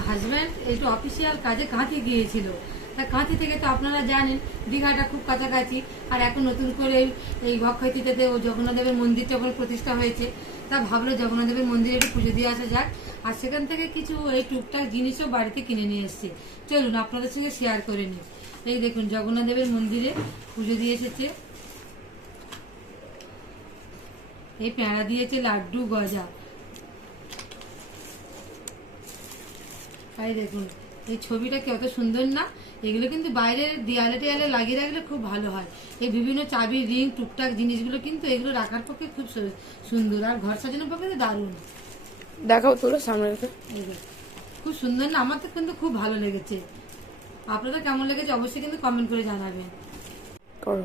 Husband একটু official কাজে কাঁথি গিয়েছিল। তা কাঁথি থেকে তো আপনারা জানেন, দীঘাটা খুব কাছাকাছি, আর এখন নতুন করে এই- ভক্ষতিতে ও জগন্নাথদেবের মন্দির যখন প্রতিষ্ঠা হয়েছে। তা ভাবলো জগন্নাথদেবের মন্দিরে একটু পুজো দিয়ে আসা যাক। আর সেখান থেকে কিছু এই টুকটাক জিনিসও বাড়িতে কিনে নিয়ে এসছে। চলুন, আপনাদের সঙ্গে শেয়ার করে নিই। এই দেখুন, জগন্নাথদেবের মন্দিরে পুজো দিয়ে এসেছে। এই প্যাঁড়া দিয়েছে লাড্ডু, গজা। এই দেখুন এই ছবিটা কত সুন্দর না? এগুলো কিন্তু বাইরের দেয়ালে টেয়ালে লাগিয়ে রাখলে খুব ভালো হয়। এই বিভিন্ন চাবি রিং টুকটাক জিনিসগুলো কিন্তু এগুলো রাখার পক্ষে খুব সুন্দর। আর ঘর সাজানোর পক্ষে তো দারুণ। দেখাও তোলো সামনে। খুব সুন্দর না? আমার তো কিন্তু খুব ভালো লেগেছে। আপনাদের কেমন লেগেছে অবশ্যই কিন্তু কমেন্ট করে জানাবেন। করো।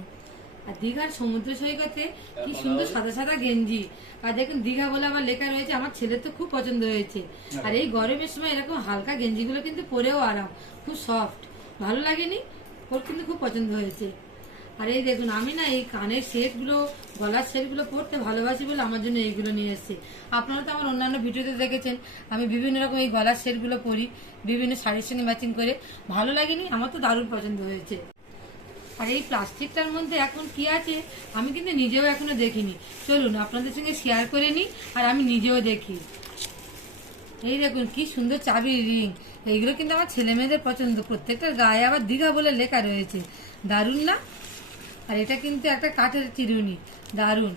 আর দীঘার সমুদ্র সৈকতে কি সুন্দর সাদা সাদা গেঞ্জি। আর দেখুন দীঘা বলে আমার লেখা রয়েছে আমার ছেলের তো খুব পছন্দ হয়েছে। আর এই গরমের সময় এরকম হালকা গেঞ্জিগুলো কিন্তু পরেও আরাম খুব সফট ভালো লাগেনি? ওর কিন্তু খুব পছন্দ হয়েছে। আর এই দেখুন আমি না এই কানের সেটগুলো গলার সেটগুলো পরতে ভালোবাসি বলে আমার জন্য এইগুলো নিয়ে এসেছি। আপনারা তো আমার অন্যান্য ভিডিওতে দেখেছেন আমি বিভিন্ন রকম এই গলার সেটগুলো পরি বিভিন্ন শাড়ির সঙ্গে ম্যাচিং করে। ভালো লাগেনি? আমার তো দারুণ পছন্দ হয়েছে। আর এই প্লাস্টিকটার মধ্যে এখন কি আছে? আমি কিন্তু নিজেও এখনও দেখিনি। চলুন, আপনাদের সঙ্গে শেয়ার করে নিই আর আমি নিজেও দেখি। এই দেখুন, কি সুন্দর চাবির রিং। এইগুলো কিন্তু আমার ছেলে মেয়েদের পছন্দ। প্রত্যেকটার গায়ে আবার দীঘা বলে লেখা রয়েছে। দারুণ না? আর এটা কিন্তু একটা কাঠের চিরুনি। দারুণ।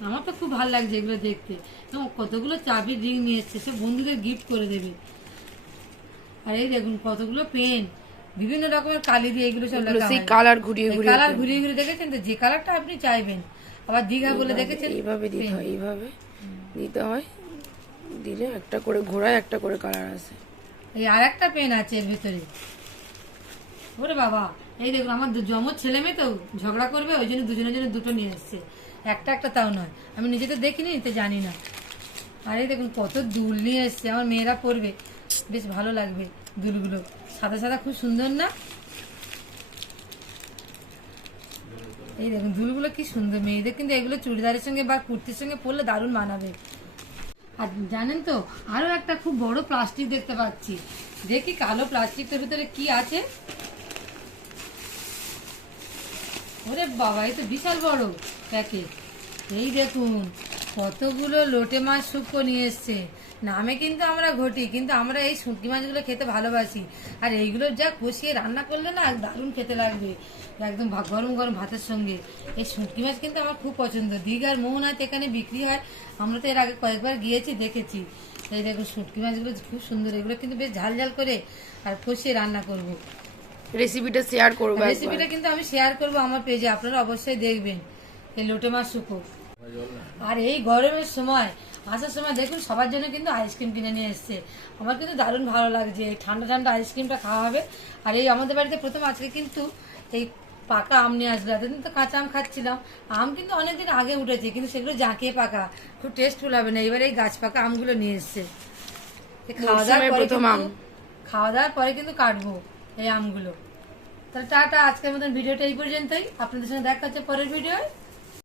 আমার তো খুব ভালো লাগছে এগুলো দেখতে। এবং কতগুলো চাবির রিং নিয়ে এসছে, সে বন্ধুদের গিফট করে দেবে। আর এই দেখুন, কতগুলো পেন বিভিন্ন রকমের কালি দিয়ে এগুলো সব লেখা সেই কালার ঘুরিয়ে ঘুরিয়ে কালার ঘুরিয়ে। ঘুরিয়ে দেখেছেন তো? যে কালারটা আপনি চাইবেন। আবার দীঘা বলে দেখেছেন? এইভাবে দিতে হয় এইভাবে দিতে হয়। দিলে একটা করে ঘোরায় একটা করে কালার আসে। এই আর একটা পেন আছে এর ভিতরে। ওরে বাবা এই দেখুন আমার জমজ ছেলে মেয়ে তো ঝগড়া করবে ওই জন্য দুজনের জন্য দুটো নিয়ে এসছে। একটা একটা তাও নয়। আমি নিজে তো দেখিনি তো জানি না। আর এই দেখুন কত দুল নিয়ে এসছে আমার মেয়েরা পরবে। বেশ ভালো লাগবে। দুলগুলো। সাদা সাদা খুব সুন্দর না? এই দেখুন, দুলগুলো কি সুন্দর মেয়েদের। কিন্তু এগুলো চুড়িদারের সঙ্গে বা কুর্তির সঙ্গে পরলে দারুণ মানাবে। আর জানেন তো, আরও একটা খুব বড় প্লাস্টিক দেখতে পাচ্ছি। দেখি কালো প্লাস্টিকটার ভিতরে কি আছে? ওরে বাবা, এই তো বিশাল বড় প্যাকেট। এই দেখুন, কতগুলো লোটে মাছ শুক্তো নিয়ে এসছে। নামে কিন্তু আমরা ঘটি কিন্তু আমরা এই শুটকি মাছগুলো খেতে ভালোবাসি। আর এইগুলো যা কষিয়ে রান্না করলে না দারুণ খেতে লাগবে। একদম গরম গরম ভাতের সঙ্গে। এই শুটকি মাছ কিন্তু আমার খুব পছন্দ। দীঘার মোহনাথ এখানে বিক্রি হয়। আমরা তো এর আগে কয়েকবার গিয়েছি দেখেছি। এই দেখুন শুটকি মাছগুলো খুব সুন্দর। এগুলো কিন্তু বেশ ঝাল ঝাল করে আর কষিয়ে রান্না করব। রেসিপিটা শেয়ার করব রেসিপিটা কিন্তু আমি শেয়ার করব আমার পেজে আপনারা অবশ্যই দেখবেন। এই লোটে মাছ শুকো। আর এই গরমের সময় আসার সময় দেখুন সবার জন্য কিন্তু আইসক্রিম কিনে নিয়ে এসছে। আমার কিন্তু দারুণ ভালো লাগছে এই ঠান্ডা ঠান্ডা আইসক্রিমটা খাওয়া হবে। আর এই আমাদের বাড়িতে প্রথম আজকে কিন্তু এই পাকা আম নিয়ে আসবে এতদিন তো কাঁচা আম খাচ্ছিলাম। আম কিন্তু অনেকদিন আগে উঠেছে কিন্তু সেগুলো জাঁকিয়ে পাকা। খুব টেস্টফুল হবে না। এবারে এই গাছ পাকা আমগুলো নিয়ে এসছে। খাওয়া দাওয়ার পরে প্রথম আম। খাওয়া দাওয়ার পরে কিন্তু কাটবো এই আমগুলো। তাহলে টাটা আজকের মতন ভিডিওটা এই পর্যন্তই। আপনাদের সঙ্গে দেখা হচ্ছে পরের ভিডিও